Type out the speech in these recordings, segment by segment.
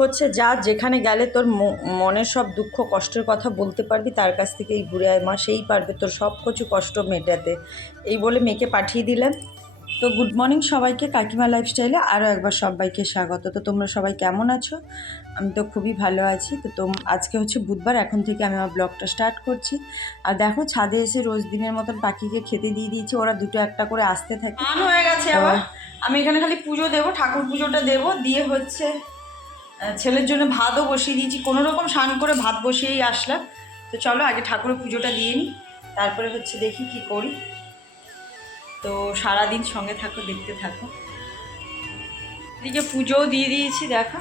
হচ্ছে যা যেখানে গেলে তোর মনের সব দুঃখ কষ্টের কথা বলতে পারবি তার কাছ থেকে এই ঘুরে আয় মা সেই পারবে তোর সব কিছু কষ্ট মেটাতে। এই বলে মেয়েকে পাঠিয়ে দিলাম তো গুড মর্নিং সবাইকে কাকিমা লাইফস্টাইলে আরও একবার সবাইকে স্বাগত। তো তোমরা সবাই কেমন আছো? আমি তো খুবই ভালো আছি। তো তোম আজকে হচ্ছে বুধবার এখন থেকে আমি আমার ব্লগটা স্টার্ট করছি। আর দেখো ছাদে এসে রোজ দিনের মতন পাখিকে খেতে দিয়ে দিয়েছি ওরা দুটো একটা করে আসতে থাকে। হয়ে গেছে আবার। আমি এখানে খালি পুজো দেবো ঠাকুর পুজোটা দেবো দিয়ে হচ্ছে ছেলের জন্য ভাতও বসিয়ে দিয়েছি। কোনো রকম স্নান করে ভাত বসিয়েই আসলাম। তো চলো, আগে ঠাকুরের পুজোটা দিয়ে নিই তারপরে হচ্ছে দেখি কি করি। তো সারাদিন সঙ্গে থাকো, দেখতে থাকো। এদিকে পুজোও দিয়ে দিয়েছি, দেখো।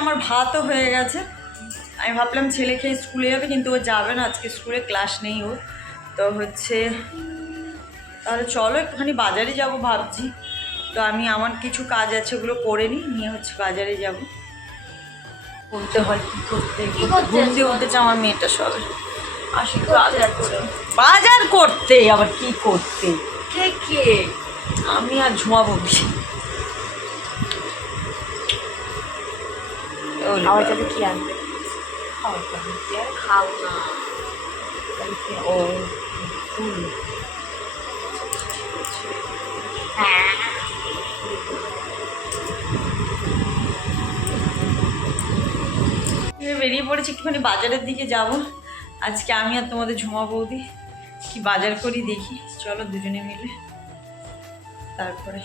আমার ভাতও হয়ে গেছে। আমি ভাবলাম ছেলে খেয়ে স্কুলে যাবে কিন্তু ও যাবে না আজকে স্কুলে ক্লাস নেই ওর। তো হচ্ছে তাহলে চলো একটুখানি বাজারে যাব ভাবছি। তো আমি আমার কিছু কাজ আছে ওগুলো করে নিই নিয়ে হচ্ছে বাজারে যাব। বলতে হয় কি করতে ঘুরতে উঠেছে আমার মেয়েটা সবে। আসি বাজার বাজার করতে আবার কি করতে? কে কে? আমি আর কি খাওয়ার জন্য কি আনবে? ও হ্যাঁ বেরিয়ে পড়েছি, একটুখানি বাজারের দিকে যাব। আজকে আমি আর তোমাদের ঝুমা বৌদি কি বাজার করি দেখি। চলো দুজনে মিলে। তারপরে।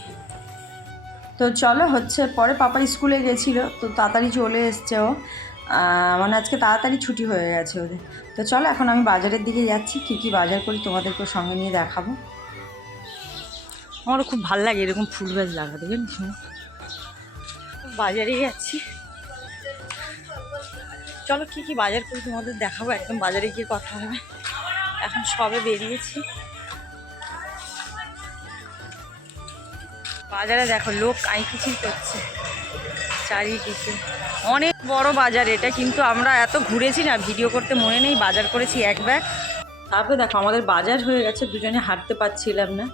তো চলো হচ্ছে, পরে পাপা স্কুলে গেছিল, তো তাড়াতাড়ি চলে এসছে ও। মানে আজকে তাড়াতাড়ি ছুটি হয়ে গেছে ওদের। তো চলো, এখন আমি বাজারের দিকে যাচ্ছি, কী কী বাজার করি তোমাদেরকে সঙ্গে নিয়ে দেখাবো। আমারও খুব ভালো লাগে এরকম ফুল গাছ লাগাতে বুঝলি বাজারে যাচ্ছি। চলো, কী কী বাজার করি তোমাদের দেখাবো, একদম বাজারে গিয়ে কথা হবে। এখন সবে বেরিয়েছি। বাজারে দেখো, লোক আইকিচির করছে চারিদিকে। অনেক বড় বাজার, এটা কিন্তু আমরা এত ঘুরেছি না, ভিডিও করতে মনে নেই, বাজার করেছি এক ব্যাগ তারপরে দেখো, আমাদের বাজার হয়ে গেছে, দুজনে হাঁটতে পারছিলাম না।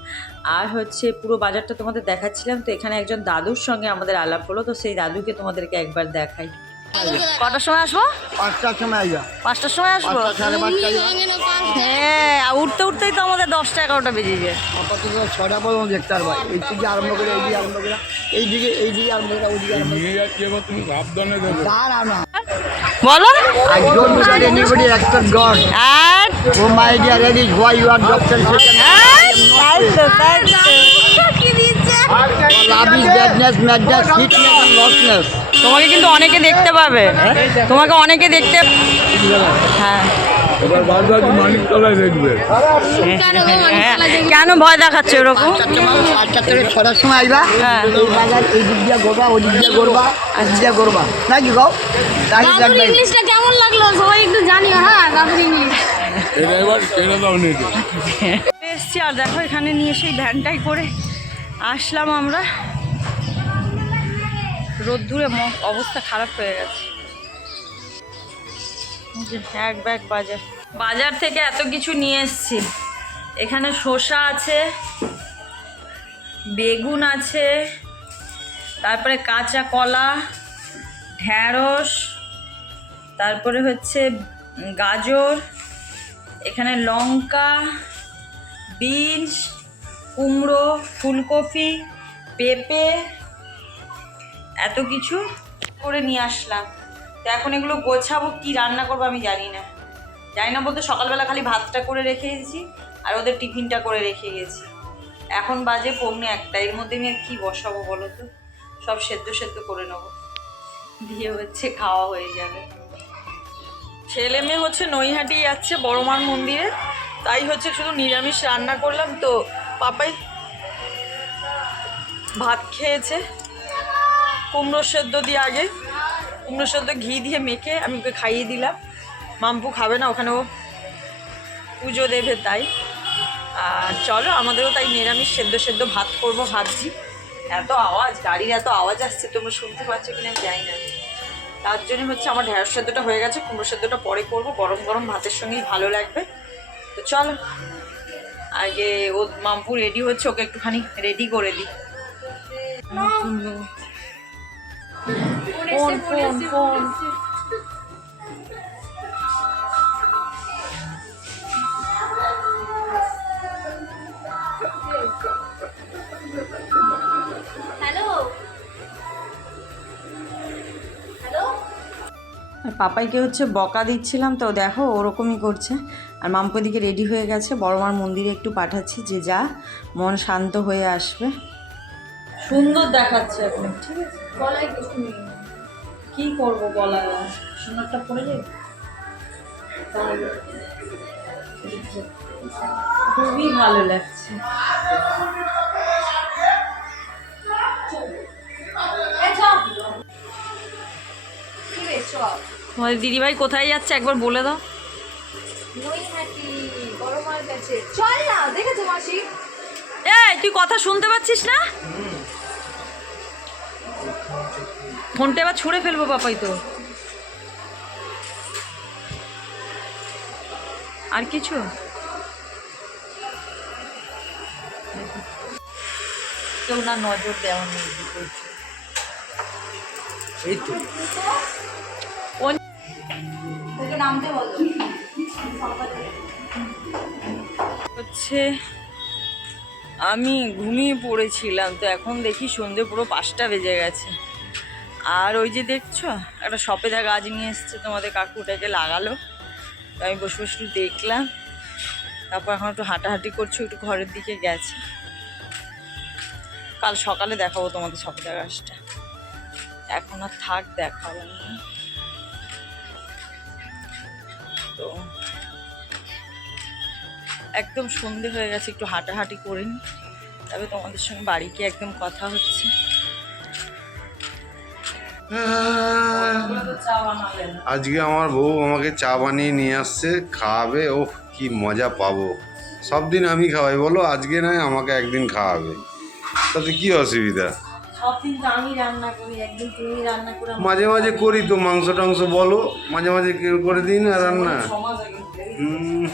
আর হচ্ছে পুরো বাজারটা তোমাদের দেখাচ্ছিলাম, তো এখানে একজন দাদুর সঙ্গে আমাদের আলাপ হলো, তো সেই দাদুকে তোমাদেরকে একবার দেখাই। কটার সময় আসব? পাঁচটার সময় আইয়া। পাঁচটার সময় আসব? হ্যাঁ আর উঠতে উঠতেই তো আমাদের দশটা এগারোটা বেজে যায়। আপাতত ছটা পর্যন্ত দেখতে পারবা এই দিকে আরম্ভ করে এই দিকে আরম্ভ করে। এই দিকে এই দিকে আরম্ভ করে ওই দিকে নিয়ে যাচ্ছি এবার তুমি সাবধানে দেবে দাঁড়া না। বলো। I don't look at anybody except God. R Oh my dear ladies, why you are doctor second? Love is badness, madness, sweetness and lostness. তোমাকে কিন্তু অনেকে দেখতে পাবে। তোমাকে অনেকে দেখতে হ্যাঁ। কেন ভয় দেখাচ্ছে ওরকম চারটে মানুষ ছটার সময় আইবা হ্যাঁ। এই দিক দিয়ে ঘুরবা ওই দিক দিয়ে ঘুরবা এই দিয়ে ঘুরবা নাকি গো তাই দাদুর দেখবে ইংলিশটা কেমন লাগল? সবাই একটু জানিও হ্যাঁ ইংলিশ। এসছি আর দেখো এখানে নিয়ে সেই ভ্যানটাই করে আসলাম আমরা। রোদ্দুরে অবস্থা খারাপ হয়ে গেছে। এক ব্যাগ বাজার। বাজার থেকে এত কিছু নিয়ে এসছি। এখানে শসা আছে, বেগুন আছে, তারপরে কাঁচা কলা, ঢ্যাঁড়স, তারপরে হচ্ছে গাজর, এখানে লঙ্কা, বিনস, কুমড়ো, ফুলকপি, পেঁপে এত কিছু করে নিয়ে আসলাম। তো এখন এগুলো গোছাবো, কি রান্না করব আমি জানি না। জানি না বলতে সকালবেলা খালি ভাতটা করে রেখে গেছি আর ওদের টিফিনটা করে রেখে গেছি। এখন বাজে পৌনে একটা, এর মধ্যে আমি আর কী বসাবো বলো তো? সব সেদ্ধ সেদ্ধ করে নেব। দিয়ে হচ্ছে খাওয়া হয়ে যাবে। ছেলে মেয়ে হচ্ছে নৈহাটি যাচ্ছে বড়মার মন্দিরে। তাই হচ্ছে শুধু নিরামিষ রান্না করলাম তো। পাপাই ভাত খেয়েছে। কুমড়ো সেদ্ধ দিয়ে আগে কুমড়ো সেদ্ধ ঘি দিয়ে মেখে আমি ওকে খাইয়ে দিলাম। মাম্পু খাবে না, ওখানে ও পুজো দেবে তাই। আর চলো, আমাদেরও তাই নিরামিষ সেদ্ধ সেদ্ধ ভাত করব ভাবছি। এত আওয়াজ, গাড়ির এত আওয়াজ আসছে, তোমরা শুনতে পাচ্ছ কিনা আমি জানি না। তার জন্য হচ্ছে আমার ঢেঁড়স সেদ্ধটা হয়ে গেছে কুমড়ো সেদ্ধটা পরে করব, গরম গরম ভাতের সঙ্গেই ভালো লাগবে। তো চলো, আগে ও মাম্পু রেডি হচ্ছে, ওকে একটুখানি রেডি করে দিই। ফোন ফোন ফোন পাপাইকে হচ্ছে বকা দিচ্ছিলাম তো দেখো ওরকমই করছে। আর মাম্পু দিকে রেডি হয়ে গেছে বড়মার মন্দিরে একটু পাঠাচ্ছি যে যা মন শান্ত হয়ে আসবে। সুন্দর দেখাচ্ছে এখন। ঠিক আছে গলায় কিছু নেই। কি করব বলা সুন্দরটা পড়ে যাবে খুবই ভালো লাগছে। তোমাদের দিদিভাই কোথায় যাচ্ছে একবার বলে দাও। নৈহাটি বড় মার কাছে। চল না দেখেছ মাসি? এই তুই কথা শুনতে পাচ্ছিস না? ফোনটা এবার ছুঁড়ে ফেলব বাপাই তো। আর কিছু? কেউ না নজর দেওয়া নেই। এই তো। নামতে বলো। হচ্ছে আমি ঘুমিয়ে পড়েছিলাম, তো এখন দেখি সন্ধে পুরো পাঁচটা বেজে গেছে। আর ওই যে দেখছ, একটা সপেদা গাছ নিয়ে এসছে, তোমাদের কাকুটাকে লাগালো। তো আমি বসে বসে দেখলাম। তারপর এখন একটু হাঁটাহাঁটি করছ, একটু ঘরের দিকে গেছে। কাল সকালে দেখাবো তোমাদের সপেদা গাছটা। এখন আর থাক, দেখাবো না। তো একদম সন্ধে হয়ে গেছে একটু হাঁটাহাঁটি করে নি। তবে তোমাদের সঙ্গে বাড়ি গিয়ে একদম কথা হচ্ছে। আজকে আমার বউ আমাকে চা বানিয়ে নিয়ে আসছে খাওয়াবে ও কি মজা পাবো। সব দিন আমি খাওয়াই বলো আজকে নয় আমাকে একদিন খাওয়াবে। তাতে কি অসুবিধা? সব দিন তো আমি রান্না করি একদিন তুমি রান্না করে আমার মাঝে মাঝে করি তো মাংস টাংস বলো মাঝে মাঝে কেউ করে দিই না রান্না। হুম,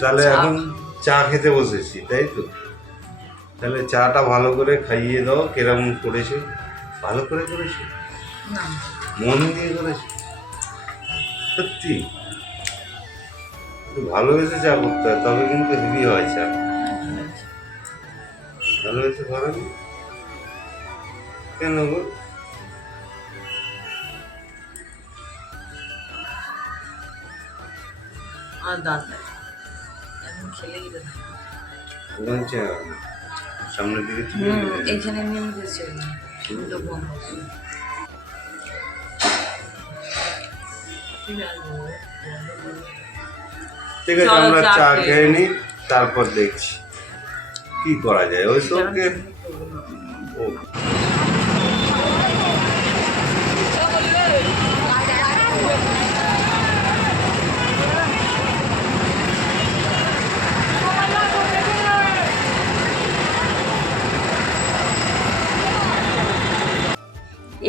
তাহলে এখন চা খেতে বসেছি তাই তো? তাহলে চাটা ভালো করে খাইয়ে দাও কেরম করেছ? ভালো করে করেছ? মন দিয়ে করেছ? সত্যি? ভালোবেসে চা করতে হয় তবে কিন্তু হেভি হয় চা। ভালোবেসে করে না? কেন গো? আর দাঁত সামনের দিকে তুলে হুম দিলে। এইখানে নেমে গেছে ঠিক আছে আমরা চা খেয়ে নিই তারপর দেখছি। কি করা যায়? ওই ওকে ও।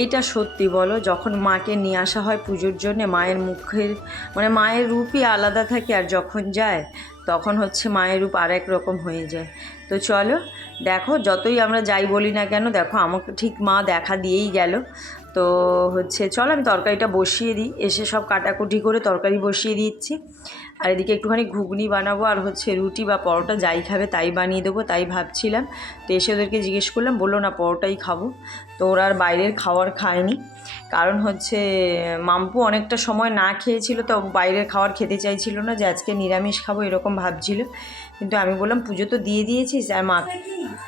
এটা সত্যি বলো, যখন মাকে নিয়ে আসা হয় পুজোর জন্যে, মায়ের মুখের মানে মায়ের রূপই আলাদা থাকে আর যখন যায়, তখন হচ্ছে মায়ের রূপ আরেক রকম হয়ে যায়। তো চলো, দেখো, যতই আমরা যাই বলি না কেন, দেখো, আমাকে ঠিক মা দেখা দিয়েই গেল। তো হচ্ছে চলো আমি তরকারিটা বসিয়ে দিই। এসে সব কাটাকুটি করে তরকারি বসিয়ে দিচ্ছি। আর এদিকে একটুখানি ঘুগনি বানাবো আর হচ্ছে রুটি বা পরোটা যাই খাবে তাই বানিয়ে দেবো তাই ভাবছিলাম। তো এসে ওদেরকে জিজ্ঞেস করলাম বলল না পরোটাই খাব। তো ওরা আর বাইরের খাবার খায়নি। কারণ হচ্ছে মাম্পু অনেকটা সময় না খেয়েছিল তো বাইরের খাবার খেতে চাইছিল না যে আজকে নিরামিষ খাব এরকম ভাবছিল। কিন্তু আমি বললাম পুজো তো দিয়ে দিয়েছিস আর মা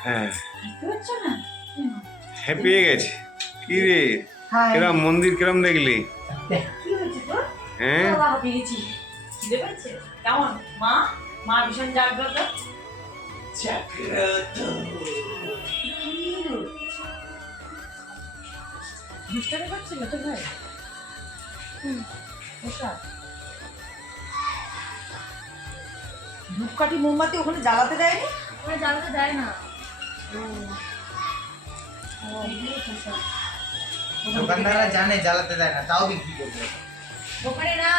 হ্যাঁ। হ্যাঁ পেয়ে গেছে। কি রে? কিরম মন্দির কিরম দেখলি? হ্যাঁ? কেমন? মা? মা ভীষণ জাগ্রত? দুষ্টামি করছিল তো ভাই? ধূপকাঠি মোমবাতি ওখানে জ্বালাতে দেয়নি? ওখানে জ্বালাতে দেয় না। দোকানদাররা জানে, জ্বালাতে দেয় না, তাও বিক্রি করবে ওখানে না,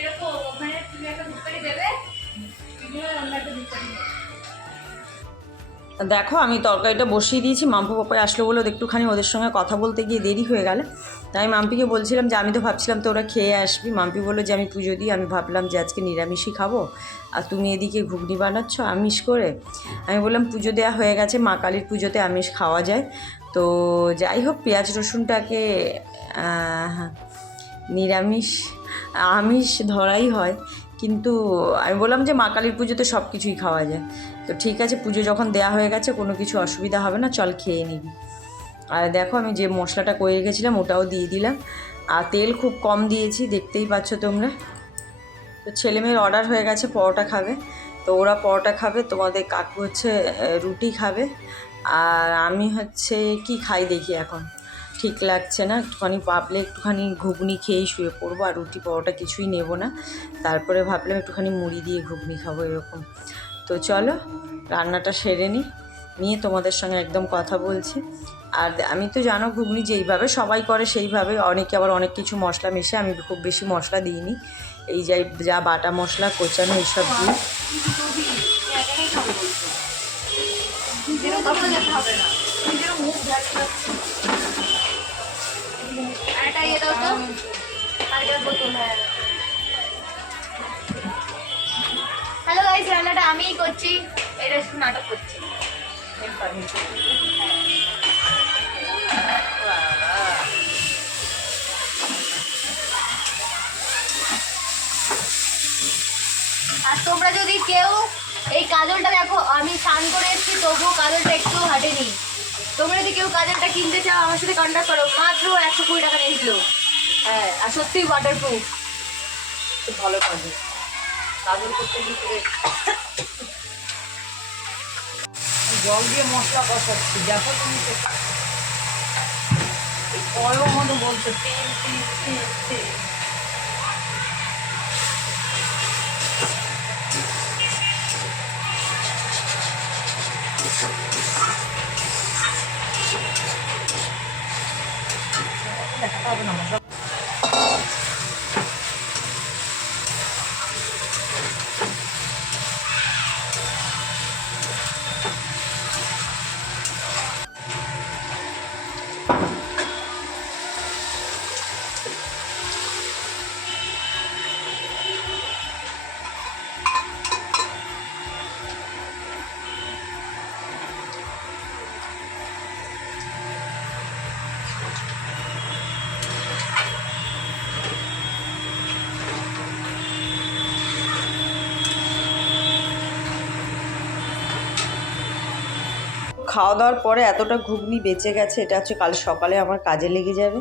এরকম, ওখানে তুমি একটা ধূপকাঠি দেবে তুমি অন্য একটা দেবে। দেখো, আমি তরকারিটা বসিয়ে দিয়েছি। মাম্পু পাপাই আসলো বলে একটুখানি ওদের সঙ্গে কথা বলতে গিয়ে দেরি হয়ে গেল। তাই আমি মাম্পিকে বলছিলাম যে, আমি তো ভাবছিলাম তো ওরা খেয়ে আসবি। মাম্পি বলল যে, আমি পুজো দিই, আমি ভাবলাম যে, আজকে নিরামিষই খাব। আর তুমি এদিকে ঘুগনি বানাচ্ছ, আমিষ করে? আমি বললাম, পুজো দেওয়া হয়ে গেছে, মা কালীর পুজোতে আমিষ খাওয়া যায়। তো যাই হোক, পেঁয়াজ রসুনটাকে নিরামিষ, আমিষ ধরাই হয়। কিন্তু আমি বললাম যে, মা কালীর পুজোতে সব কিছুই খাওয়া যায়। তো ঠিক আছে, পুজো যখন দেয়া হয়ে গেছে, কোনো কিছু অসুবিধা হবে না, চল খেয়ে নিবি। আর দেখো আমি যে মশলাটা করে রেখেছিলাম ওটাও দিয়ে দিলাম। আর তেল খুব কম দিয়েছি, দেখতেই পাচ্ছ তোমরা। তো ছেলে মেয়ের অর্ডার হয়ে গেছে, পরোটা খাবে। তো ওরা পরোটা খাবে, তোমাদের কাকু হচ্ছে রুটি খাবে। আর আমি হচ্ছে কি খাই দেখি এখন। ঠিক লাগছে না, একটুখানি পাবলে একটুখানি ঘুগনি খেয়েই শুয়ে পড়ব, আর রুটি, পরোটা কিছুই নেব না। তারপরে ভাবলাম একটুখানি মুড়ি দিয়ে ঘুগনি খাব এরকম। তো চলো, রান্নাটা সেরে নিই নিয়ে তোমাদের সঙ্গে একদম কথা বলছি। আর আমি তো জানো ঘুগনি যেইভাবে সবাই করে সেইভাবে অনেকে আবার অনেক কিছু মশলা মিশে, আমি খুব বেশি মশলা দিইনি। এই যাই, যা বাটা মশলা, কোচানো এইসব না ঝাড়তে আর একটা ইয়ে দাও তো। আর একটা বোতল হ্যাঁ। হ্যালো গাইস রান্নাটা আমিই করছি। এটা নাটক করছি। আর তোমরা যদি কেউ এই কাজলটা দেখো, আমি স্নান করে এসেছি, তবুও কাজলটা একটু হাঁটেনি। তোমরা যদি কেউ কাজলটা কিনতে চাও, আমার সাথে কন্ট্যাক্ট করো। মাত্র একশো কুড়ি টাকা নিয়েছিল। হ্যাঁ আর সত্যিই ওয়াটার প্রুফ ভালো কাজে কাজল করতে গিয়ে জল দিয়ে মশলা কষাচ্ছি। দেখো তুমি কয়ও মতো বলছো? তেল তেল তেল দেখাতে হবে না খাওয়া দাওয়ার পরে এতটা ঘুগনি বেঁচে গেছে, এটা হচ্ছে কাল সকালে আমার কাজে লেগে যাবে।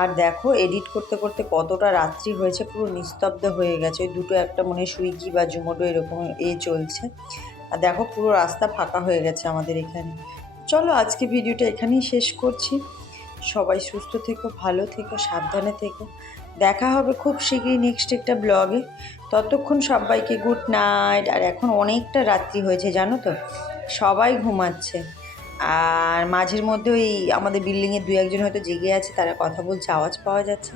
আর দেখো এডিট করতে করতে কতটা রাত্রি হয়েছে, পুরো নিস্তব্ধ হয়ে গেছে। ওই দুটো একটা মনে সুইগি বা জোম্যাটো এরকম এ চলছে। আর দেখো, পুরো রাস্তা ফাঁকা হয়ে গেছে আমাদের এখানে। চলো, আজকে ভিডিওটা এখানেই শেষ করছি। সবাই সুস্থ থেকো, ভালো থেকো, সাবধানে থেকো। দেখা হবে খুব শীঘ্রই নেক্সট একটা ব্লগে ততক্ষণ সবাইকে গুড নাইট আর এখন অনেকটা রাত্রি হয়েছে, জানো তো? সবাই ঘুমাচ্ছে। আর মাঝের মধ্যে ওই আমাদের বিল্ডিংয়ের দু একজন হয়তো জেগে আছে, তারা কথা বলছে, আওয়াজ পাওয়া যাচ্ছে।